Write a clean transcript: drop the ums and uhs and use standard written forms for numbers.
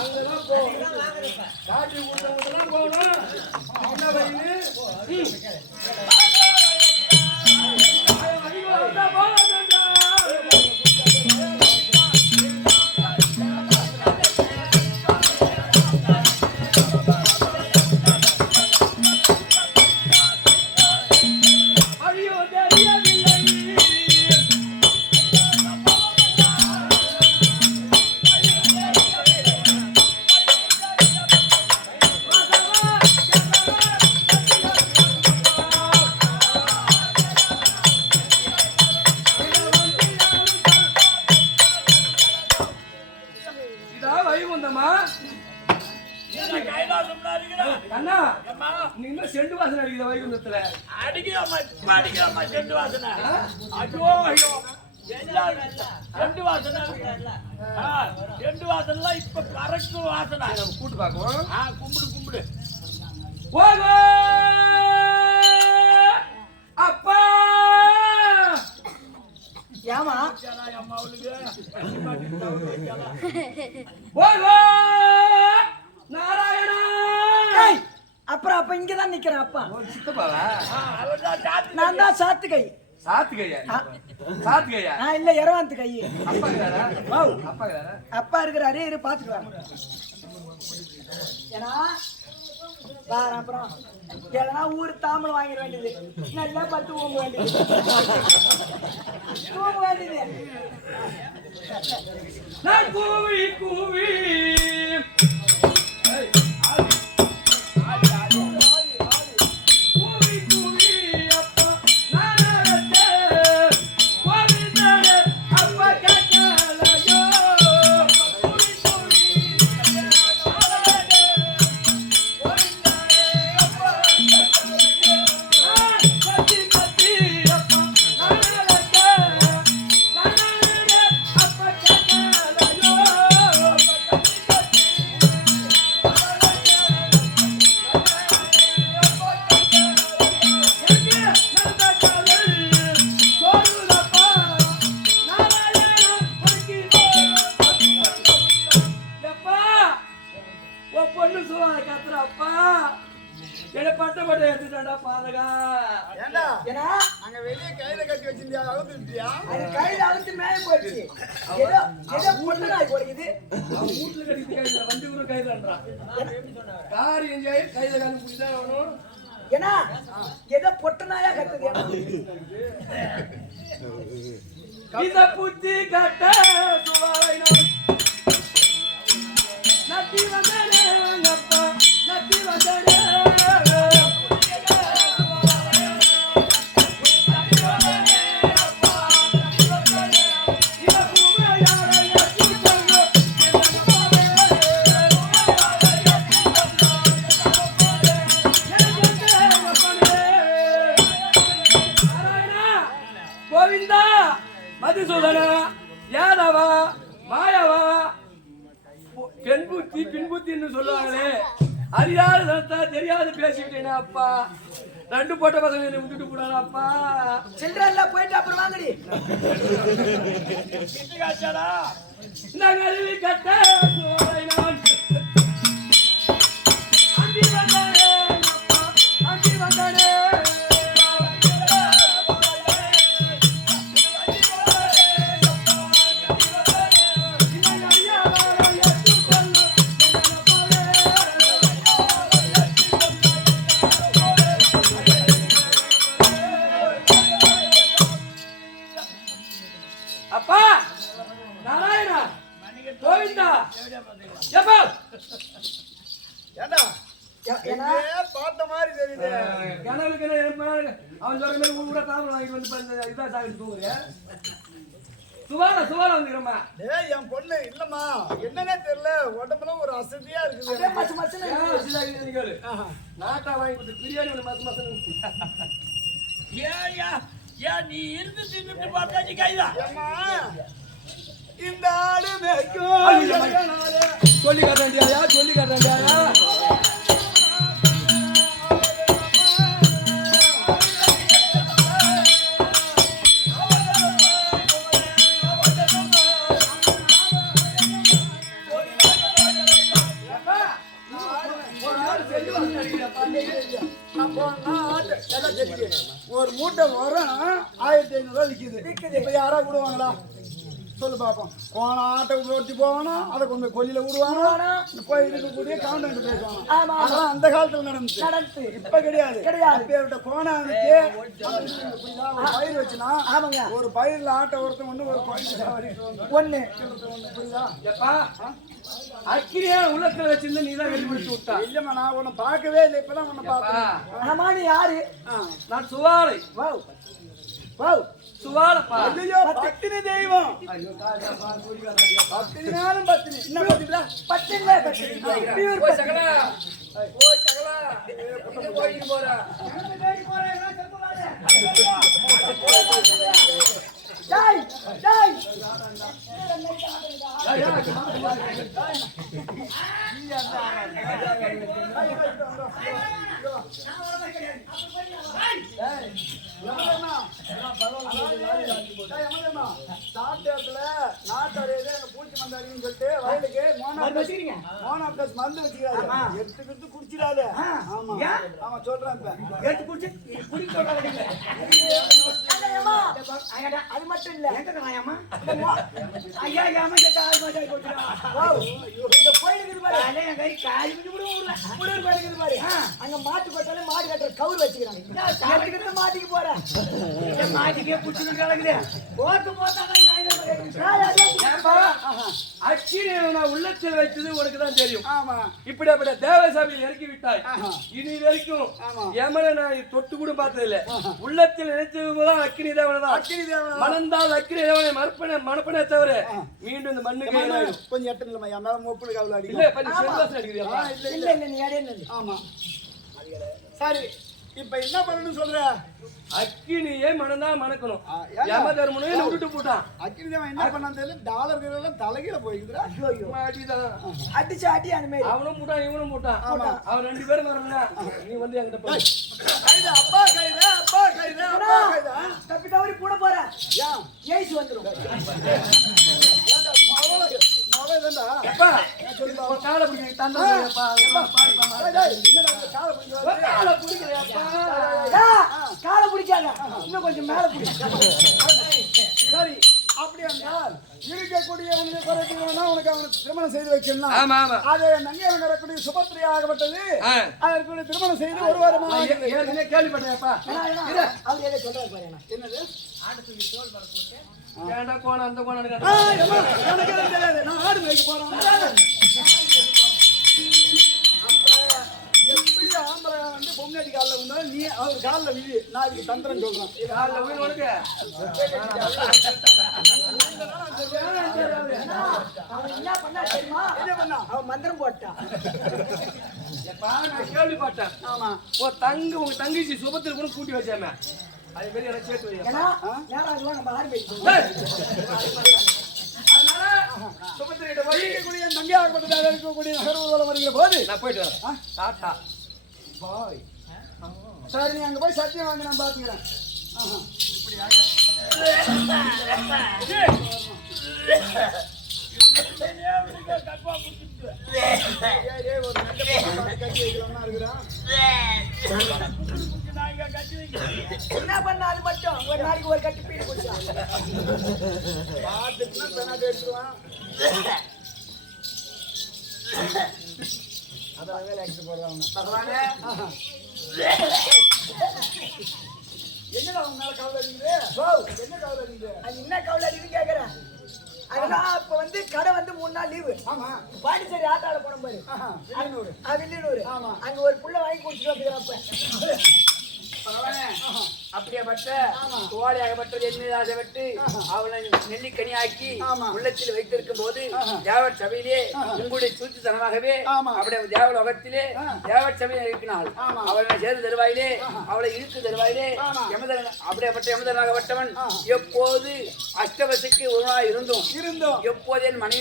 அங்கதான் போகணும். காட்டி கொடுத்தவங்கலாம் போகணும். என்ன வயலு? நீங்க செண்டு வாசனை அடிக்கிற வைகுந்தத்துல அடிக்கிறோமா செண்டு வாசனை. ஐயோ ஐயோ செண்டு வாசனை செண்டு வாசனை இப்ப கரெக்ட் வாசனை. கூட்டு பாக்குவோம். கும்பிடு கும்பிடு. ஓகோ அப்பா ஏமா அம்மா அவளுக்கு ஓகோ நாராயணா. அப்புறம் அப்ப இங்கதான் நிக்கிறேன். அப்பா சித்தப்பாவா? நான் தான் சாத்து கை. சாத்து கையா? சாத்து கையா? இல்ல இரவாந்து கை. அப்பா இருக்காரா? அப்பா இருக்காரா? அப்பா இருக்கிறாரு, இரு பாத்துட்டு வரேன். ஏன்னா வேற அப்புறம் எதனா ஊரு தாம்பளம் வாங்கிட வேண்டியது, நல்லா பத்து ஊங்க வேண்டியது, தூங்க வேண்டியது. நான் கூவி கூவி புத்தி கட்ட நட்டி வந்தானே அப்பா நட்டி வந்தானே. கோவிந்தா மதுசூதனா யாதவா மாயவா பெண் புத்தி பின் புத்தின்னு சொல்லுவாங்களே, அறியாத தெரியாது பேசிவிட்டேனே அப்பா. ரெண்டு போட்ட பசங்க என்னை விட்டுட்டு கூடாது அப்பா. சில்லற போயிட்டு அப்புறம் வாங்கடி. நாங்கள் கட்ட நான் அண்டி வந்தானே அப்பா அண்டி வந்தானே. அப்பா நாராயணா கோவிந்தா எப்பா பார்த்த மாதிரி தெரியுது. கனவுக்கு அவன் சொல்ற மாதிரி கூட தாமரை வாங்கிட்டு வந்து இதா சாகிட்டு தூங்குறியா? சுவால சுவால வந்துக்கிறமா. என் பொண்ணு இல்லம்மா, என்னன்னே தெரியல, உடம்புல ஒரு அசதியா இருக்குது. நாட்டா வாங்கி கொடுத்து பிரியாணி ஒண்ணு மச மசன். ஏன் நீ இருந்து தின்னுட்டு பார்த்தா நீ கைதான் இந்த ஆடு மேய்க்கும் சொல்லி காட்டாண்டியா சொல்லி காட்டாண்டியா. நான் போனா ஆட்டு எல்லாம் தெரியுது. ஒரு மூட்டை வரும் 1500 விக்குது. இப்ப யாரா விடுவாங்களா சொல்லு பாப்போம். போன ஆட்டை ஓட்டி போவானா, அதை கொண்டு போய் கொல்லியில விடுவானா, போய் இருக்கக்கூடிய கான்ட்ராக்ட் பேசுவாங்க. அதெல்லாம் அந்த காலத்துல நடந்துச்சு. இப்ப கிடையாது. அப்பேற்பட்ட கோணம் இருந்துச்சு. ஒரு பயிர் வச்சுனா ஒரு பயிர்ல ஆட்டை ஒருத்தன் ஒண்ணு ஒரு பயிர் ஒண்ணு புரியுதா? அக்கிரியா உள்ளத்துல வச்சிருந்து நீ தான் வெளிப்படுத்தி விட்டா. இல்லம்மா, நான் உன்னை பார்க்கவே இல்லை. இப்பதான் உன்னை பார்த்தேன். நீ யாரு? நான் சுவாலை. சுவாலப்பா. ஐயோ, பத்தினி தெய்வம். பத்தினாலும் பத்தினி. என்ன பத்தினா? பத்தினில பத்தினி. பியூர் பத்தினி. ஓ சகலா. எங்க போயிட்டு போற? டேய் டேய். பூச்சி மந்தாரின்னு சொல்லிட்டு வயலுக்கு மருந்து வச்சுக்கிறாரு. எடுத்து குடிச்சிடாத. ஆமா ஆமா சொல்றேன். இப்ப எடுத்து குடிச்சு குடிக்க சொல்றாங்க. அது மட்டும் இல்ல. ஐயா ஏமா கேட்டா அங்க மாட்டு கொட்டாலே மாடு கட்டுற கவுரு வச்சுக்கிறாங்க. மாட்டுக்கு போறேன் மாட்டுக்கே புடிச்சு கிடக்குது. அக்கினி உள்ளத்தில் வைத்தது உனக்கு தான் தெரியும். இப்படிப்பட்ட தேவசாமியை இறக்கி விட்டாய். இனி வரைக்கும் யமனை நான் தொட்டு கூட பார்த்தது இல்ல. உள்ளத்தில் நினைச்சதுதான் அக்கினி தேவனதான். அக்கினி தேவன் மணந்தால் அக்கினி தேவனை மணப்பனே தவிர மீண்டும் இந்த மண்ணுக்கு கொஞ்சம் எட்டல என் மேல மூப்புல கவலை அடிக்கல. இல்ல கொஞ்சம் செல்வாசம் அடிக்குறியா? இல்ல இல்ல நீ இடையில. ஆமா சரி, இப்ப என்ன பண்ணணும்னு சொல்ற? அக்கினியே மணந்தா மணக்கணும். யம தர்மனே விட்டுட்டு போட்டான். அக்கினி தேவன் என்ன பண்ணான்னு தெரியல. டாலர்கள் எல்லாம் தலைகீழ போயிடுறா. அடிச்சு அடி அந்த மாதிரி அவனும் போட்டான் இவனும் போட்டான். அவன் 2 பேரும் வரணும்னா நீ வந்து என்கிட்ட போய் அப்பா கைதா அப்பா கைதா அப்பா கைதா தப்பி தவறி போட போற. ஏய்ஸ் வந்துரும். அப்பா ஒரு காலை பிடிக்க தந்தப்பா. காலை பிடிக்காத, இன்னும் கொஞ்சம் மேல பிடிக்க. சரி, அப்படி என்றால் இருக்கக்கூடிய உனக்கு அவனுக்கு திருமணம் செய்து வைக்கணும். ஆமா ஆமா. அது நங்கையவன் வரக்கூடிய சுபத்திரி ஆகப்பட்டது. அதற்கு திருமணம் செய்து ஒரு வாரமா கேள்விப்பட்டேன்ப்பா. அவர் எதை சொல்றாரு பாரு. என்னது? ஏண்டா கோணம் அந்த கோணம் எனக்கு தெரியாது. நான் ஆடு மேய்க்க போறேன். எப்படி ஆம்பளை வந்து பொம்னாடி காலில் வந்தாலும் நீ அவர் காலில் விழு. நான் இதுக்கு தந்திரம் சொல்றேன். காலில் விழு உனக்கு. அவன் என்ன பண்ணா தெரியுமா? என்ன பண்ணா? அவன் மந்திரம் போட்டான். நான் கேள்விப்பட்டேன். ஆமா, உங்க தங்கச்சி சுபத்திரி கூட கூட்டி வச்சாம அதே மாதிரி எனக்கு சேர்த்து வையா. நம்ம ஆறு சுபத்திரிகிட்ட போய் இருக்கக்கூடிய நங்கையாகப்பட்டதாக இருக்கக்கூடிய நகர்வுகளை வருகிற போது நான் போயிட்டு வரேன். டாட்டா பாய். சரி, நீ அங்க போய் சத்தியம் வாங்க, நான் பாத்துக்கிறேன். என்ன பண்ண அது மட்டும் ஒரு நாளைக்கு ஒரு கட்டி பீடி குடிச்சா பாத்துட்டுனா பெனாட்டு எடுத்துருவான். அதான் வேலை எடுத்து போடுறாங்க. என்னடா உன் மேல கவலை அடிக்குது? என்ன கவலை அடிக்குது? அது என்ன கவலை அடிக்குதுன்னு கேக்குறேன். அதெல்லாம் இப்ப வந்து கடை வந்து 3 நாள் லீவு. ஆமா, பாண்டிச்சேரி ஆட்டாள போனோம் பாரு. வில்லியனூர். அங்க ஒரு புள்ள வாங்கி குடிச்சிட்டு வந்துக்கிறப்ப அப்படியேப்பட்ட கோழையாகப்பட்டது என்னதாகப்பட்டு அவளை நெல்லிக்கனி ஆக்கி உள்ளத்தில் வைத்திருக்கும் போது தேவர் சபையிலே உங்களுடைய சூழ்ச்சித்தனமாகவே அப்படியே தேவலோகத்திலே தேவர் சபையில் இருக்கிறாள். அவளை சேர்ந்து தருவாயிலே அவளை இழுத்து தருவாயிலே அப்படியேப்பட்ட யமதனாகப்பட்டவன் எப்போது அஷ்டவசிக்கு ஒரு நாள் இருந்தும் எப்போது என் மனைவி